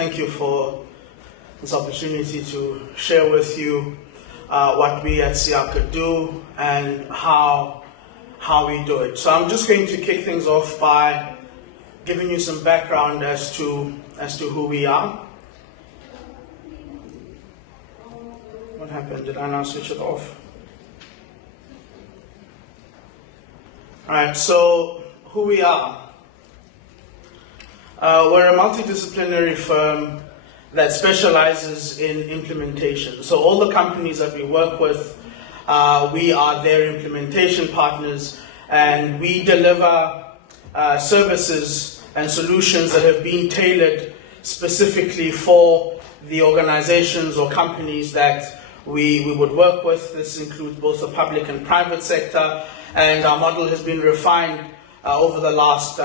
thank you for this opportunity to share with you what we at Siaka do and how we do it. So I'm just going to kick things off by giving you some background as to who we are. What happened? Did I now switch it off? All right, so who we are. We're a multidisciplinary firm that specializes in implementation. So all the companies that we work with, we are their implementation partners, and we deliver services and solutions that have been tailored specifically for the organizations or companies that we would work with. This includes both the public and private sector, and our model has been refined over the last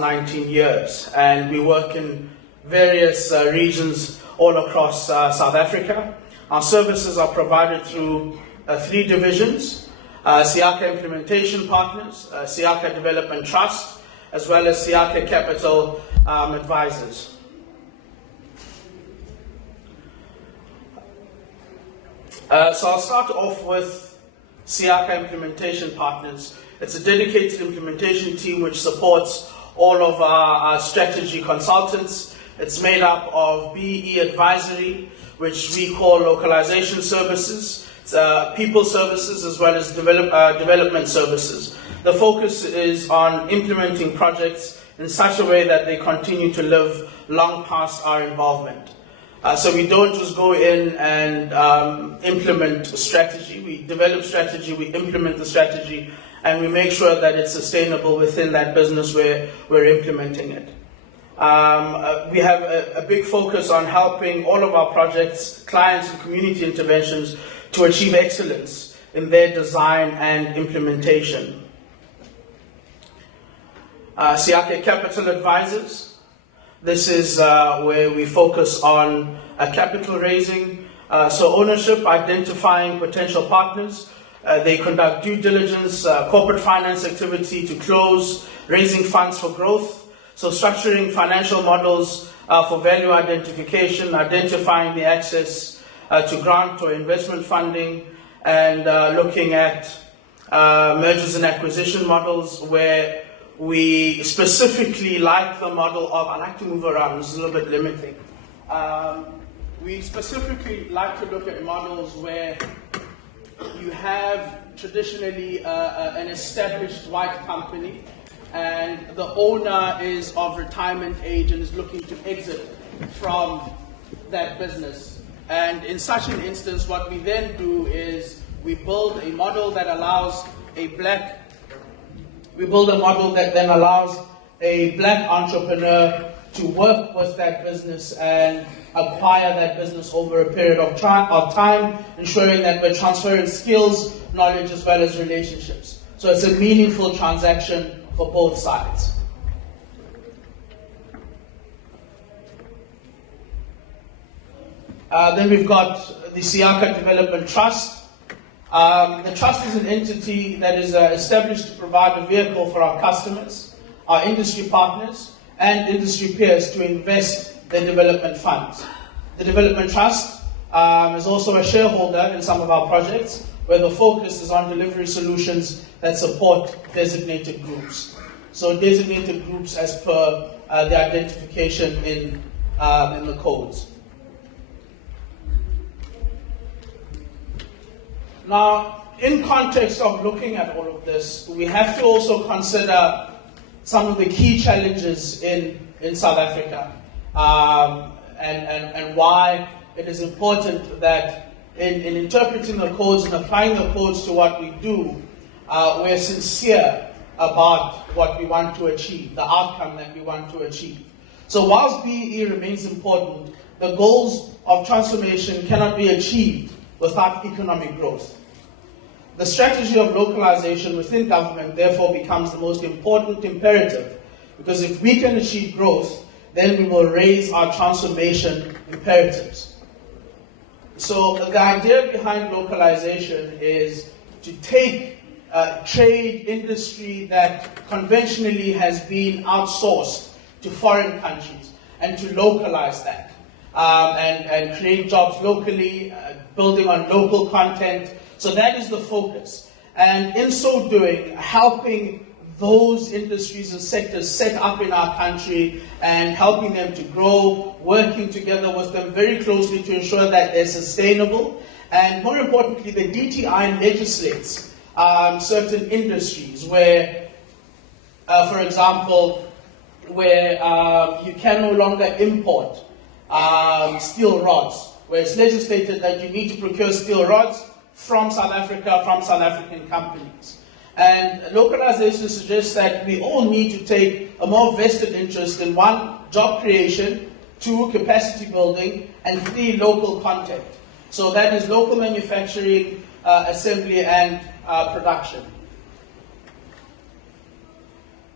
19 years, and we work in various regions all across South Africa. Our services are provided through 3 divisions: Siaka Implementation Partners, Siaka Development Trust, as well as Siaka Capital Advisors. So I'll start off with Siaka Implementation Partners. It's a dedicated implementation team which supports all of our strategy consultants. It's made up of BE Advisory, which we call localization services, people services, as well as development services. The focus is on implementing projects in such a way that they continue to live long past our involvement. So we don't just go in and implement strategy. We develop strategy, we implement the strategy, and we make sure that it's sustainable within that business where we're implementing it. We have a big focus on helping all of our projects, clients, and community interventions to achieve excellence in their design and implementation. Siaka Capital Advisors. This is where we focus on capital raising, so ownership, identifying potential partners. They conduct due diligence, corporate finance activity to close, raising funds for growth, so structuring financial models for value identification, identifying the access to grant or investment funding, and looking at mergers and acquisition models where we specifically like the model of, I like to move around, this is a little bit limiting. We specifically like to look at models where you have traditionally an established white company and the owner is of retirement age and is looking to exit from that business. And in such an instance, what we then do is we build a model that allows a black entrepreneur to work with that business and acquire that business over a period of time, ensuring that we're transferring skills, knowledge, as well as relationships. So it's a meaningful transaction for both sides. Then we've got the Siaka Development Trust. The trust is an entity that is established to provide a vehicle for our customers, our industry partners, and industry peers to invest their development funds. The Development Trust is also a shareholder in some of our projects, where the focus is on delivery solutions that support designated groups. So designated groups as per the identification in the codes. Now, in context of looking at all of this, we have to also consider some of the key challenges in South Africa and why it is important that in interpreting the codes and applying the codes to what we do, we're sincere about what we want to achieve, the outcome that we want to achieve. So whilst BEE remains important, the goals of transformation cannot be achieved without economic growth. The strategy of localization within government therefore becomes the most important imperative, because if we can achieve growth, then we will raise our transformation imperatives. So the idea behind localization is to take trade industry that conventionally has been outsourced to foreign countries and to localize that and create jobs locally, building on local content. So that is the focus. And in so doing, helping those industries and sectors set up in our country and helping them to grow, working together with them very closely to ensure that they're sustainable. And more importantly, the DTI legislates certain industries where, for example, where you can no longer import steel rods, where it's legislated that you need to procure steel rods from South Africa, from South African companies. And localization suggests that we all need to take a more vested interest in 1, job creation, 2, capacity building, and 3, local content. So that is local manufacturing, assembly, and production.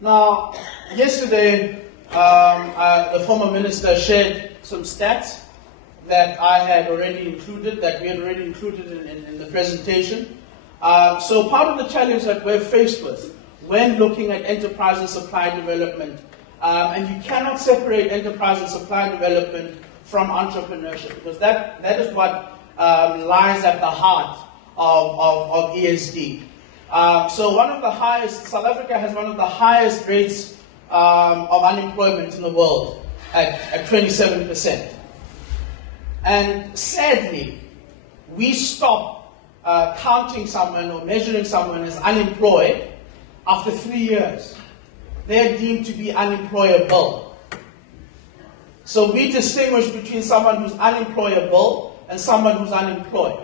Now, yesterday, the former minister shared some stats that I had already included, that we had already included in the presentation. So part of the challenge that we're faced with when looking at enterprise and supply development, and you cannot separate enterprise and supply development from entrepreneurship, because that is what lies at the heart of ESD. So one of the highest, South Africa has one of the highest rates of unemployment in the world at 27%. And sadly, we stop counting someone or measuring someone as unemployed after 3 years. They're deemed to be unemployable. So we distinguish between someone who's unemployable and someone who's unemployed.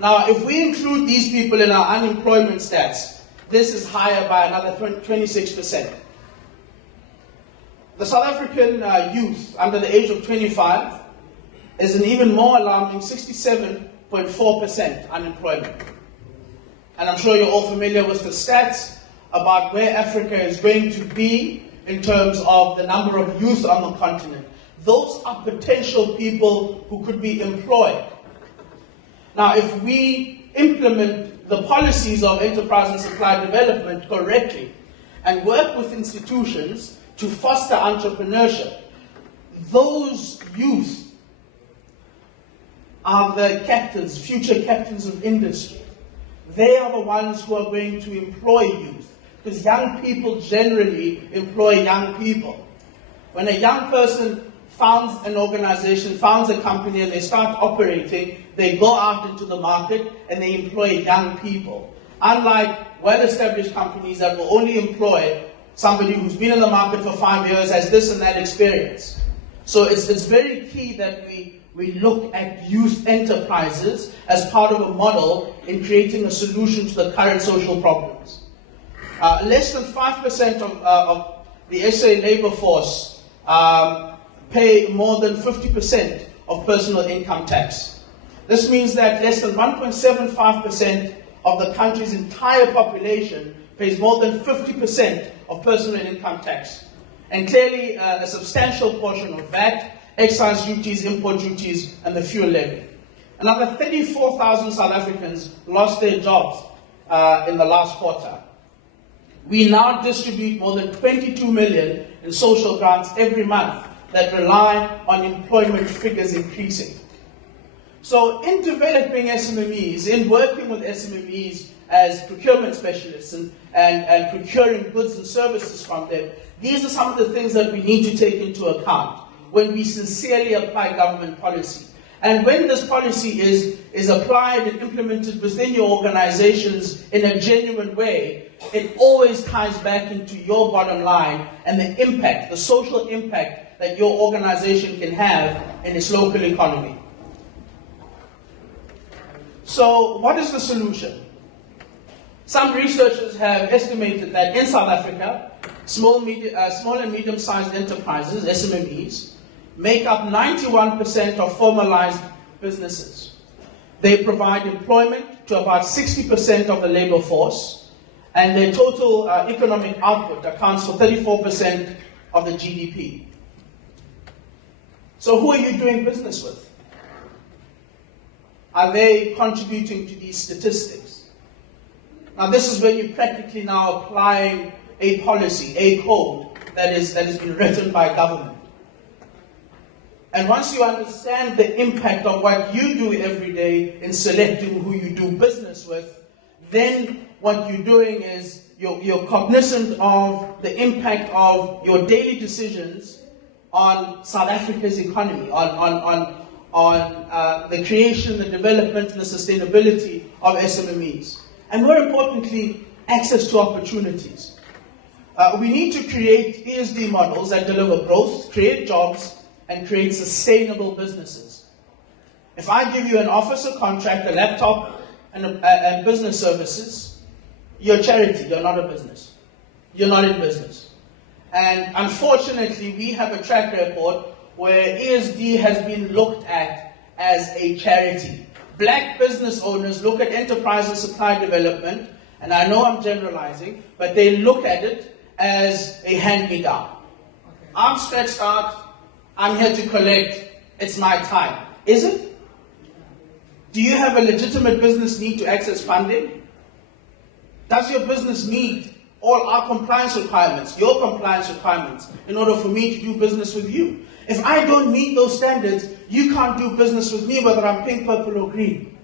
Now, if we include these people in our unemployment stats, this is higher by another 26%. The South African youth under the age of 25 is an even more alarming 67.4% unemployment. And I'm sure you're all familiar with the stats about where Africa is going to be in terms of the number of youth on the continent. Those are potential people who could be employed. Now, if we implement the policies of enterprise and supply development correctly and work with institutions to foster entrepreneurship, those youth are the captains, future captains of industry. They are the ones who are going to employ youth, because young people generally employ young people. When a young person founds an organization, founds a company, and they start operating, they go out into the market and they employ young people. Unlike well-established companies that will only employ somebody who's been in the market for 5 years, has this and that experience. So it's very key that we look at youth enterprises as part of a model in creating a solution to the current social problems. Less than 5% of the SA labor force pay more than 50% of personal income tax. This means that less than 1.75% of the country's entire population pays more than 50% of personal income tax. And clearly a substantial portion of VAT, excise duties, import duties, and the fuel levy. Another 34,000 South Africans lost their jobs in the last quarter. We now distribute more than 22 million in social grants every month that rely on employment figures increasing. So in developing SMMEs, in working with SMMEs as procurement specialists and procuring goods and services from them, these are some of the things that we need to take into account when we sincerely apply government policy. And when this policy is applied and implemented within your organizations in a genuine way, it always ties back into your bottom line and the impact, the social impact that your organization can have in its local economy. So what is the solution? Some researchers have estimated that in South Africa, small and medium-sized enterprises, SMMEs, make up 91% of formalized businesses. They provide employment to about 60% of the labor force, and their total economic output accounts for 34% of the GDP. So who are you doing business with? Are they contributing to these statistics? Now this is where you're practically now applying a policy, a code that has been written by government. And once you understand the impact of what you do every day in selecting who you do business with, then what you're doing is you're cognizant of the impact of your daily decisions on South Africa's economy, on the creation, the development, and the sustainability of SMMEs. And more importantly, access to opportunities. We need to create ESD models that deliver growth, create jobs, and create sustainable businesses. If I give you an officer contract, a laptop, and business services, you're a charity, you're not a business. You're not in business. And unfortunately, we have a track record where ESD has been looked at as a charity. Black business owners look at enterprise and supply development, and I know I'm generalizing, but they look at it as a hand-me-down. Okay. I'm stretched out, I'm here to collect, it's my time. Is it? Do you have a legitimate business need to access funding? Does your business meet all our compliance requirements, your compliance requirements, in order for me to do business with you? If I don't meet those standards, you can't do business with me, whether I'm pink, purple, or green.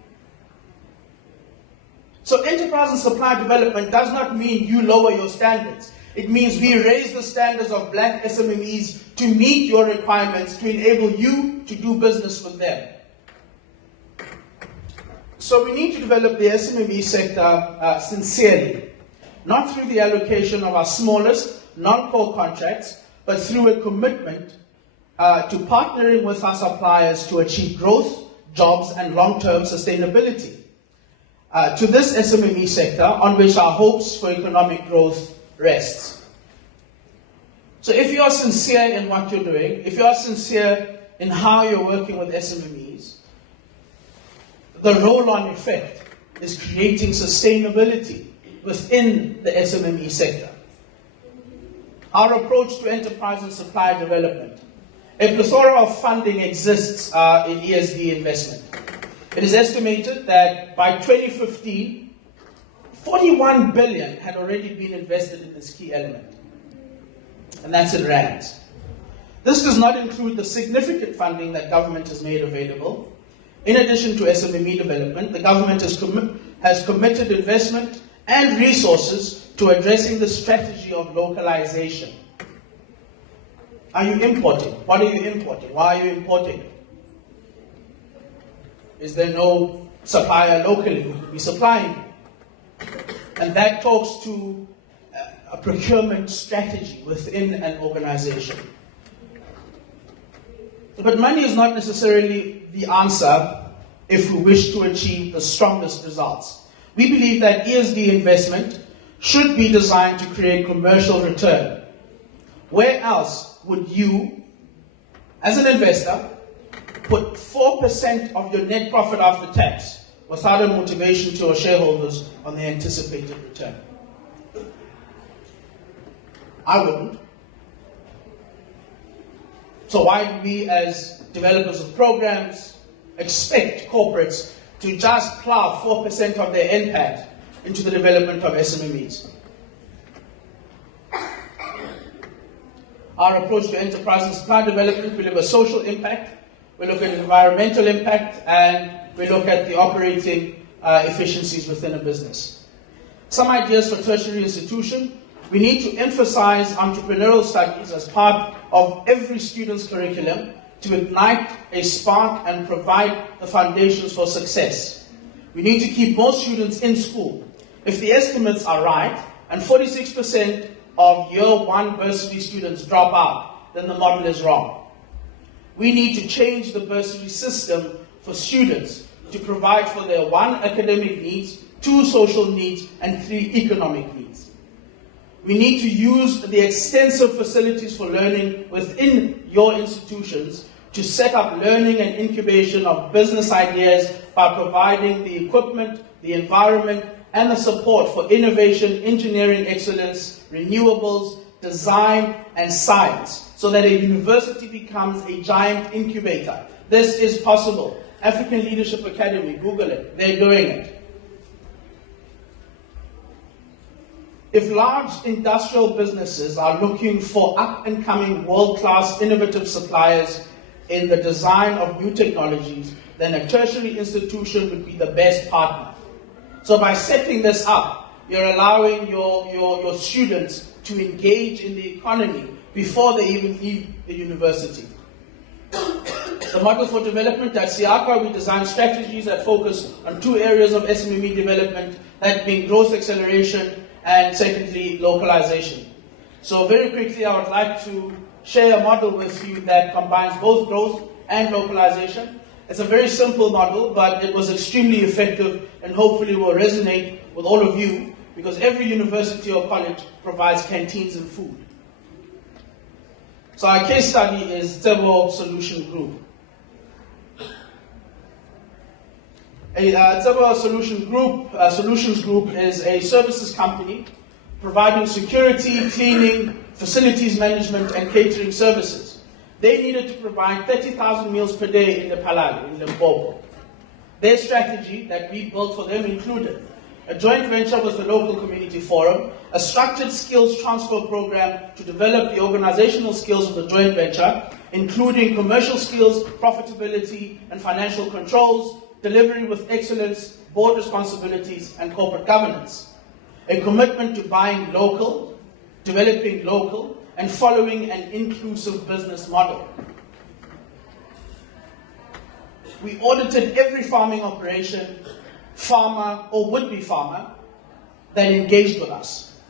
So enterprise and supply development does not mean you lower your standards. It means we raise the standards of black SMMEs to meet your requirements, to enable you to do business with them. So we need to develop the SMME sector sincerely, not through the allocation of our smallest non-core contracts, but through a commitment to partnering with our suppliers to achieve growth, jobs, and long-term sustainability. To this SMME sector on which our hopes for economic growth rests. So if you are sincere in what you're doing, if you are sincere in how you're working with SMMEs, the roll-on effect is creating sustainability within the SMME sector. Our approach to enterprise and supply development. A plethora of funding exists in ESD investment. It is estimated that by 2015, 41 billion had already been invested in this key element. And that's in rands. This does not include the significant funding that government has made available. In addition to SMME development, the government has committed investment and resources to addressing the strategy of localization. Are you importing? What are you importing? Why are you importing? Is there no supplier locally who could be supplying? And that talks to a procurement strategy within an organization. But money is not necessarily the answer if we wish to achieve the strongest results. We believe that ESD investment should be designed to create commercial return. Where else would you, as an investor, put 4% of your net profit after tax without a motivation to your shareholders on the anticipated return? I wouldn't. So why do we, as developers of programs, expect corporates to just plow 4% of their NPAT into the development of SMMEs? Our approach to enterprise and supply development, we look at social impact, we look at environmental impact, and we look at the operating efficiencies within a business. Some ideas for tertiary institution. We need to emphasize entrepreneurial studies as part of every student's curriculum to ignite a spark and provide the foundations for success. We need to keep more students in school. If the estimates are right, and 46% of year one bursary students drop out, then the model is wrong. We need to change the bursary system for students to provide for their 1, academic needs, 2, social needs, and 3, economic needs. We need to use the extensive facilities for learning within your institutions to set up learning and incubation of business ideas by providing the equipment, the environment, and the support for innovation, engineering excellence, renewables, design, and science, so that a university becomes a giant incubator. This is possible. African Leadership Academy, Google it, they're doing it. If large industrial businesses are looking for up-and-coming world-class innovative suppliers, in the design of new technologies, then a tertiary institution would be the best partner. So by setting this up, you're allowing your students to engage in the economy before they even leave the university. The model for development at SIACA, we design strategies that focus on two areas of SMME development, that being growth acceleration and secondly, localization. So very quickly, I would like to share a model with you that combines both growth and localization. It's a very simple model, but it was extremely effective and hopefully will resonate with all of you because every university or college provides canteens and food. So our case study is Ntholeng Solution Group. Ntholeng Solutions Group is a services company providing security, cleaning, facilities management, and catering services. They needed to provide 30,000 meals per day in the Palale, in Mpho. Their strategy that we built for them included a joint venture with the local community forum, a structured skills transfer program to develop the organizational skills of the joint venture, including commercial skills, profitability, and financial controls, delivery with excellence, board responsibilities, and corporate governance. A commitment to buying local, developing local, and following an inclusive business model. We audited every farming operation, farmer or would-be farmer, that engaged with us.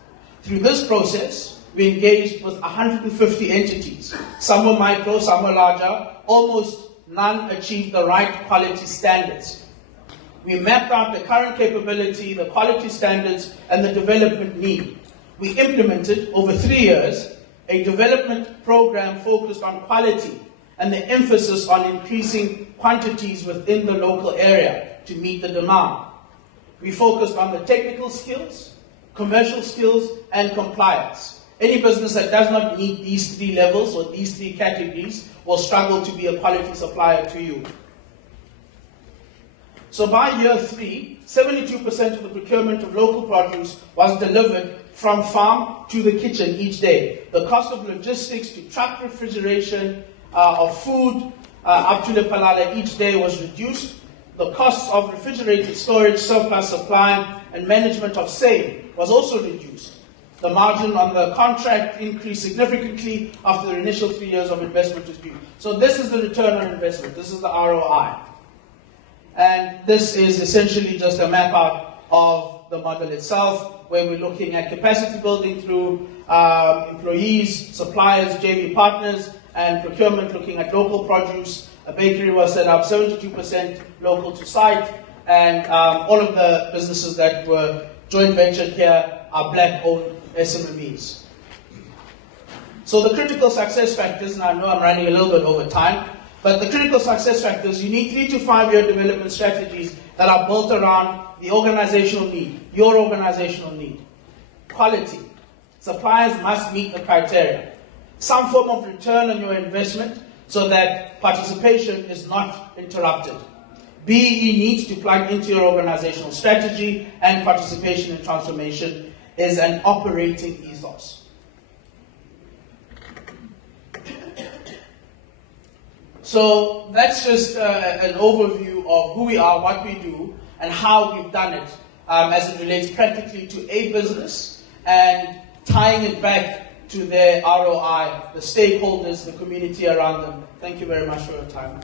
Through this process, we engaged with 150 entities. Some were micro, some were larger. Almost none achieved the right quality standards. We mapped out the current capability, the quality standards, and the development need. We implemented, over 3 years, a development program focused on quality and the emphasis on increasing quantities within the local area to meet the demand. We focused on the technical skills, commercial skills, and compliance. Any business that does not meet these 3 levels or these 3 categories will struggle to be a quality supplier to you. So by year 3, 72% of the procurement of local produce was delivered from farm to the kitchen each day. The cost of logistics to truck refrigeration of food up to the Palale each day was reduced. The costs of refrigerated storage, surplus supply, and management of sale was also reduced. The margin on the contract increased significantly after the initial 3 years of investment was due. So this is the return on investment. This is the ROI. And this is essentially just a map out of the model itself, where we're looking at capacity building through employees, suppliers, JV partners, and procurement looking at local produce. A bakery was set up, 72% local to site, and all of the businesses that were joint ventured here are black-owned SMMEs. So the critical success factors, and I know I'm running a little bit over time, but the critical success factors, you need 3 to 5 year development strategies that are built around the organizational need, your organizational need. Quality. Suppliers must meet the criteria. Some form of return on your investment so that participation is not interrupted. BEE needs to plug into your organizational strategy, and participation in transformation is an operating ethos. So that's just an overview of who we are, what we do, and how we've done it as it relates practically to a business and tying it back to their ROI, the stakeholders, the community around them. Thank you very much for your time.